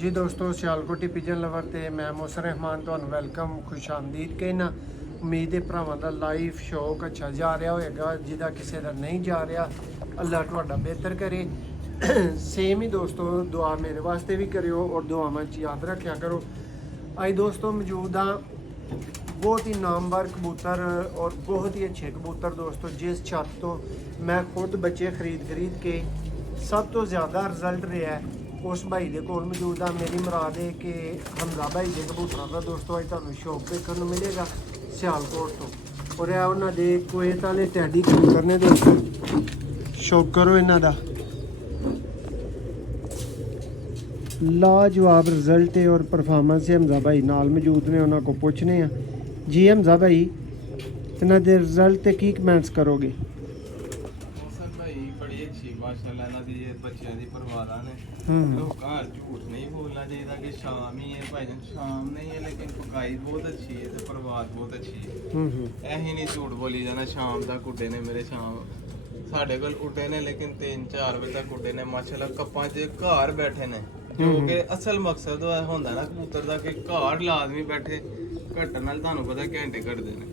जी दोस्तों, Sialkoti pigeon lover ते मैं मोहसिन रहमान ਤੁਹਾਨੂੰ ਵੈਲਕਮ ਖੁਸ਼ ਆਮਦੀਦ ਕਹਿਣਾ। ਉਮੀਦ ਹੈ ਭਰਾਵਾਂ ਦਾ ਲਾਈਫ ਸ਼ੌਕ ਅੱਛਾ ਜਾ ਰਿਹਾ ਹੋਏਗਾ, ਜਿਹਦਾ ਕਿਸੇ ਦਾ ਨਹੀਂ ਜਾ ਰਿਹਾ ਅੱਲਾ ਤੁਹਾਡਾ ਬਿਹਤਰ ਕਰੇ। ਸੇਮ ਹੀ ਦੋਸਤੋ ਦੁਆ ਮੇਰੇ ਵਾਸਤੇ ਵੀ ਕਰਿਓ ਔਰ ਦੁਆਵਾਂ 'ਚ ਯਾਦ ਰੱਖਿਆ ਕਰੋ। ਅੱਜ ਦੋਸਤੋ ਮੌਜੂਦ ਹਾਂ बहुत ही नामवर कबूतर और बहुत ही अच्छे कबूतर दोस्तों, जिस छत तो मैं खुद बच्चे खरीद के सब तो ज़्यादा रिजल्ट रहा है उस भाई के कोल मौजूद हाँ। मेरी मुराद है कि हमजा भाई के कबूतरों का दोस्तों अज तुहानूं शौक देखने को मिलेगा सियालकोट तो। और यह उन्होंने कुवैत वाले टैडी कबूतर ने दोस्तों, शौक करो इन्हों का लाजवाब रिजल्ट है और परफॉर्मेंस है। हमजा भाई नाल मौजूद ने, उन्होंने को पूछने हैं जी हमजा भाई इन्हों के रिजल्ट की कमेंट्स करोगे? मौसम भाई बड़ी अच्छी माशाल्लाह इन्हां दी बच्चों की परवाह ने। लोग घर झूठ नहीं बोलना चाहिए कि शाम ही है भाई, शाम नहीं है लेकिन पकाई बहुत अच्छी है तो परवाह बहुत अच्छी है। ऐही नहीं झूठ बोली जाना शाम तक उड्डे ने मेरे, शाम साढ़े कोल उड्डे ने लेकिन 3-4 बजे तक उड्डे ने माशाल्लाह। कप्पां च घर बैठे ने जो कि असल मकसद होंदा ना कबूतर दा कि घर लाजमी बैठे। घटन नाल तुहानूं पता घंटे घटदे ने,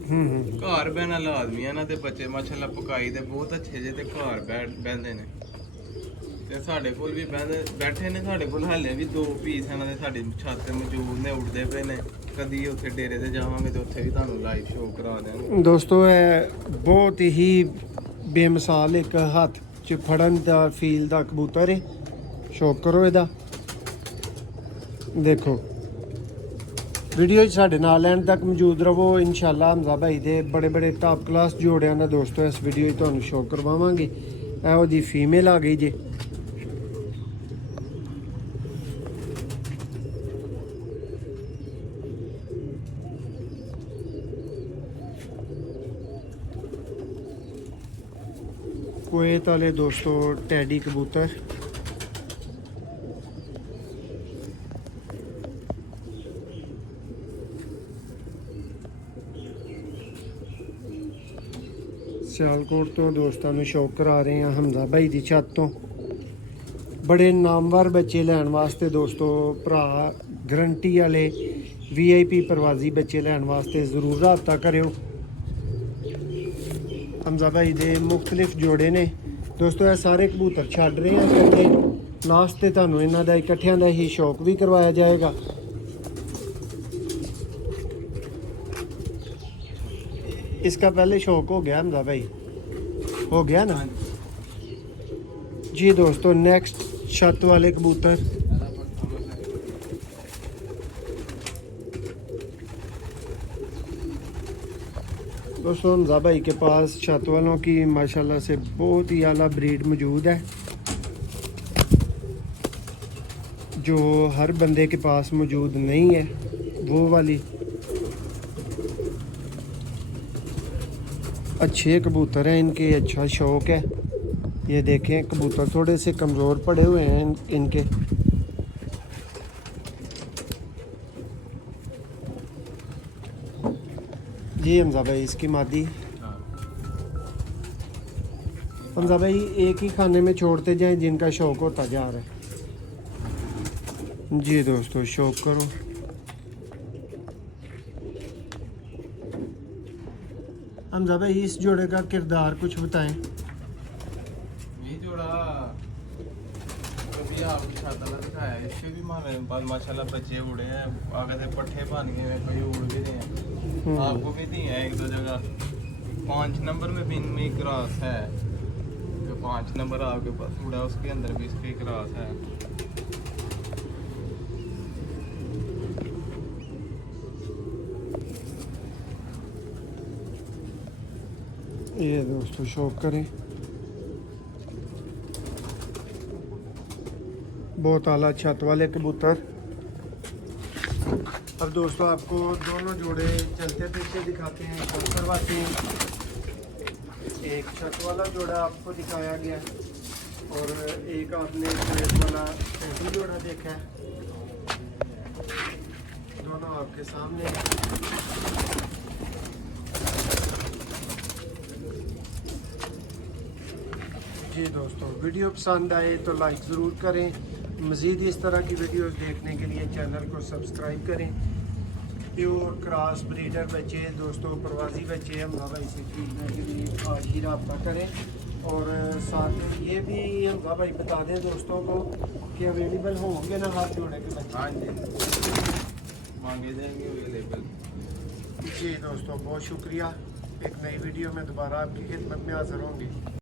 घर बहना लाजमी है ना। ते बच्चे माशाल्लाह पकाई दे बहुत अच्छे जे ते घर बहंदे ने ते साडे कोल भी बैठे ने। साडे कोल हाले भी 2 पीस इन्हां दे साडी छत ते मौजूद ने, उड़दे पे ने। कदी उत्थे डेरे ते जावांगे ते उत्थे भी तुहानूं लाइव शो करा देंगे दोस्तों। है बहुत ही बेमिसाल एक हत्थ च फड़न दा फील दा कबूतर है। शौक करो इहदा, देखो वीडियो साढ़े नाल एंड तक मौजूद रहो। इंशाल्लाह हमजा भाई दे बड़े बड़े टॉप क्लास जोड़ियां ना दोस्तों इस वीडियो तुहानूं शो करवावांगे। एहो जी फीमेल आ गई जे, कुवैत वाले दोस्तों टैडी कबूतर। सियालकोट तो दोस्तों में शौक करा रहे हैं हमजा भाई की छत तो। बड़े नामवर बच्चे लैन वास्ते दोस्तों भरा गारंटी वाले VIP प्रवाजी बच्चे लैन वास्ते ज़रूर रब्ता करो। हमजा भाई दे मुख्तलिफ जोड़े ने दोस्तों। ये सारे कबूतर छड़ रहे हैं क्योंकि लास्ट ते तुहानूं इन्हां दा इकट्ठियां दा ही शौक भी करवाया जाएगा। इसका पहले शौक हो गया हमजा भाई, हो गया ना जी दोस्तों। नेक्स्ट छत वाले कबूतर दोस्तों, हमजा भाई के पास छत वालों की माशाल्लाह से बहुत ही आला ब्रीड मौजूद है जो हर बंदे के पास मौजूद नहीं है। वो वाली अच्छे कबूतर हैं इनके, अच्छा शौक है। ये देखें कबूतर थोड़े से कमज़ोर पड़े हुए हैं इनके। जी हमजा भाई इसकी मादी हमजा भाई एक ही खाने में छोड़ते जाएं जिनका शौक होता जा रहा है। जी दोस्तों शौक करो। हमजा भाई इस जोड़े का किरदार कुछ बताएं। ये जोड़ा कभी आपको छाता दिखाया, इससे भी हमारे पास माशाल्लाह बच्चे उड़े हैं। आगे से पट्ठे बन गए हैं, कोई उड़ भी रहे हैं। आपको भी दिए हैं 1-2 जगह। 5 नंबर में भी इनमें क्रॉस है, जो 5 नंबर आपके पास उड़ा उसके अंदर भी इसकी क्रॉस है। ये दोस्तों शौक करें, बहुत आला छत वाले कबूतर। अब दोस्तों आपको दोनों जोड़े चलते फिरते दिखाते हैं, शौक करवाते हैं। एक छत वाला जोड़ा आपको दिखाया गया और एक आपने कुवैत वाला टैडी जोड़ा देखा है। दोनों आपके सामने जी दोस्तों, वीडियो पसंद आए तो लाइक ज़रूर करें मज़ीद इस तरह की वीडियोस देखने के लिए चैनल को सब्सक्राइब करें। प्योर क्रॉस ब्रीडर बच्चे दोस्तों, प्रवासी बच्चे हम भाई से खरीदने के लिए आज ही रब्ता करें। और साथ में ये भी हम भाई बता दें दोस्तों को कि अवेलेबल होंगे ना हर जोड़े के बच्चे। हाँ जी, मांगे जाएंगे अवेलेबल। जी दोस्तों, बहुत शुक्रिया। एक नई वीडियो में दोबारा आपकी खिदमत में हाज़िर होंगे।